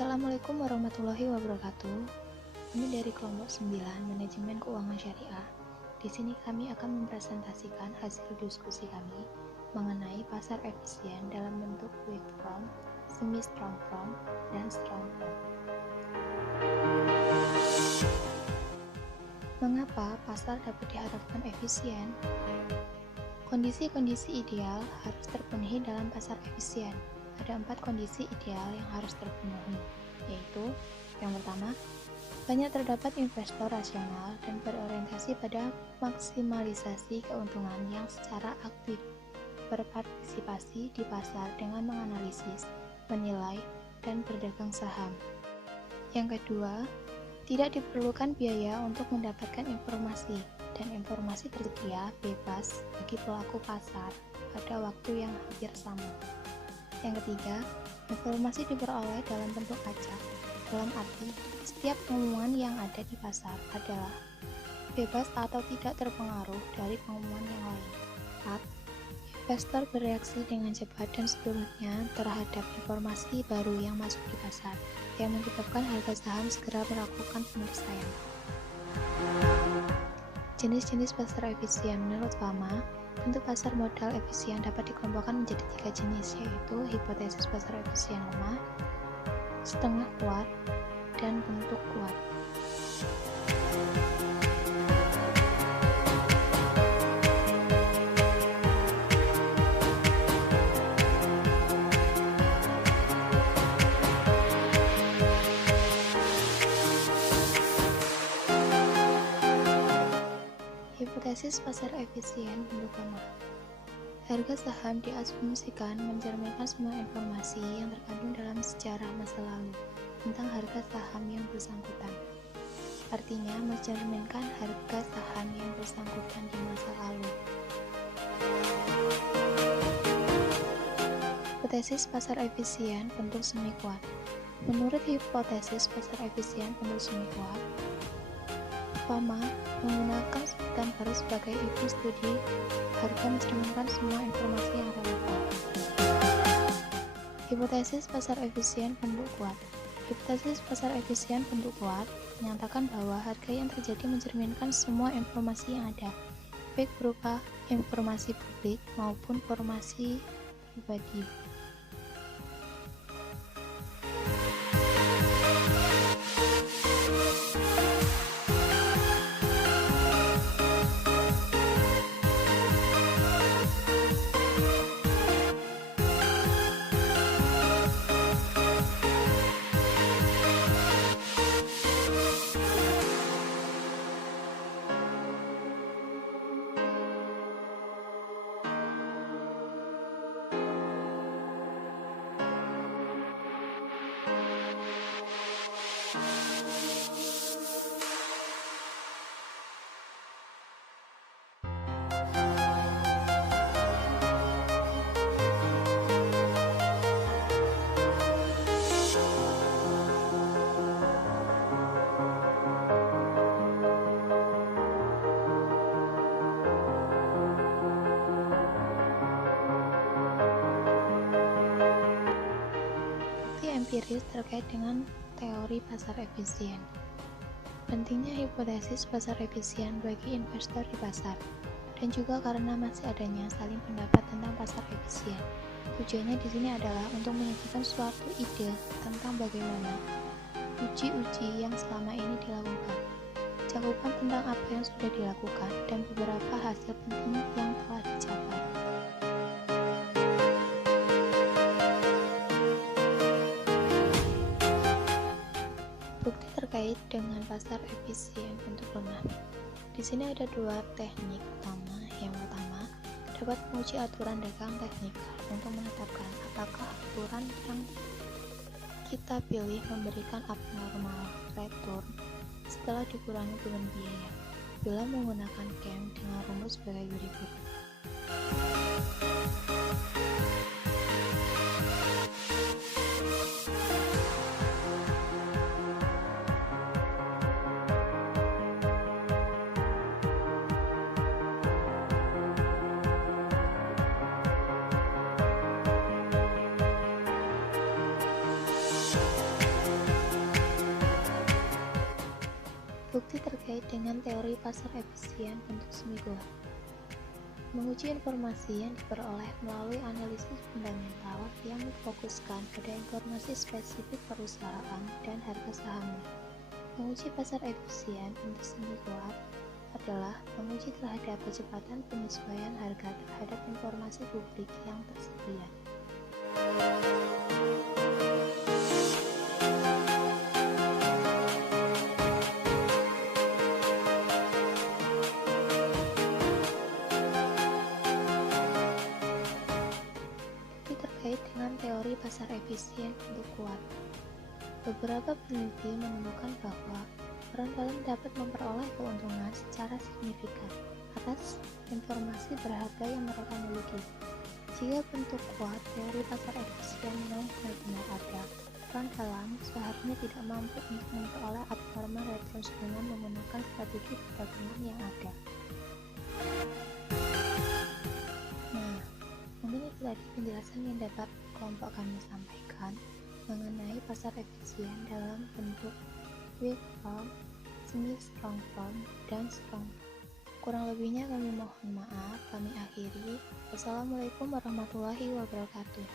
Assalamualaikum warahmatullahi wabarakatuh. Kami dari kelompok 9 Manajemen Keuangan Syariah. Di sini kami akan mempresentasikan hasil diskusi kami mengenai pasar efisien dalam bentuk weak from, semi strong from, dan strong from. Mengapa pasar dapat diharapkan efisien? Kondisi-kondisi ideal harus terpenuhi dalam pasar efisien. Ada 4 kondisi ideal yang harus terpenuhi, yaitu yang pertama, banyak terdapat investor rasional dan berorientasi pada maksimalisasi keuntungan yang secara aktif berpartisipasi di pasar dengan menganalisis, menilai, dan berdagang saham. Yang kedua, tidak diperlukan biaya untuk mendapatkan informasi, dan informasi tersedia bebas bagi pelaku pasar pada waktu yang hampir sama. Yang ketiga, informasi diperoleh dalam bentuk acak, dalam arti setiap pengumuman yang ada di pasar adalah bebas atau tidak terpengaruh dari pengumuman yang lain. 4. Investor bereaksi dengan cepat dan seluruhnya terhadap informasi baru yang masuk di pasar, yang menyebabkan harga saham segera melakukan penyelesaian. Jenis-jenis pasar efisien menurut Fama. Bentuk pasar modal efisien dapat dikelompokkan menjadi 3 jenis, yaitu hipotesis pasar efisien lemah, setengah kuat, dan bentuk kuat. Hipotesis pasar efisien bentuk lemah. Harga saham diasumsikan mencerminkan semua informasi yang terkandung dalam sejarah masa lalu tentang harga saham yang bersangkutan. Artinya, mencerminkan harga saham yang bersangkutan di masa lalu. Hipotesis pasar efisien bentuk semi kuat. Menurut hipotesis pasar efisien bentuk semi kuat, Fama menggunakan sebutan baru sebagai ibu studi harga mencerminkan semua informasi yang relevan. Hipotesis pasar efisien bentuk kuat. Hipotesis pasar efisien bentuk kuat menyatakan bahwa harga yang terjadi mencerminkan semua informasi yang ada, baik berupa informasi publik maupun informasi pribadi. Empiris terkait dengan teori pasar efisien. Pentingnya hipotesis pasar efisien bagi investor di pasar, dan juga karena masih adanya saling pendapat tentang pasar efisien. Tujuannya di sini adalah untuk menyajikan suatu ide tentang bagaimana uji-uji yang selama ini dilakukan, cakupan tentang apa yang sudah dilakukan, dan beberapa hasil penting yang telah dicapai. Bukti terkait dengan pasar efisien bentuk lemah. Di sini ada 2 teknik utama. Yang pertama, dapat menguji aturan dagang teknikal untuk menetapkan apakah aturan yang kita pilih memberikan abnormal return setelah dikurangi beban biaya, bila menggunakan CAM dengan rumus sebagai berikut. terkait dengan teori pasar efisien untuk semi-kuat. Menguji informasi yang diperoleh melalui analisis fundamental yang memfokuskan pada informasi spesifik perusahaan dan harga sahamnya. Menguji pasar efisien untuk semi-kuat adalah menguji terhadap kecepatan penyesuaian harga terhadap informasi publik yang tersedia. Terkait dengan teori pasar efisien untuk kuat. Beberapa peneliti menemukan bahwa orang dalam dapat memperoleh keuntungan secara signifikan atas informasi berharga yang mereka miliki. Jika bentuk kuat teori pasar efisien memang benar-benar ada, orang dalam seharusnya tidak mampu untuk memperoleh abnormal returns dengan menggunakan strategi perdagangan yang ada. Mungkin itu tadi penjelasan yang dapat kelompok kami sampaikan mengenai pasar efisien dalam bentuk weak form, semi-strong form, dan strong form. Kurang lebihnya kami mohon maaf, kami akhiri. Wassalamualaikum warahmatullahi wabarakatuh.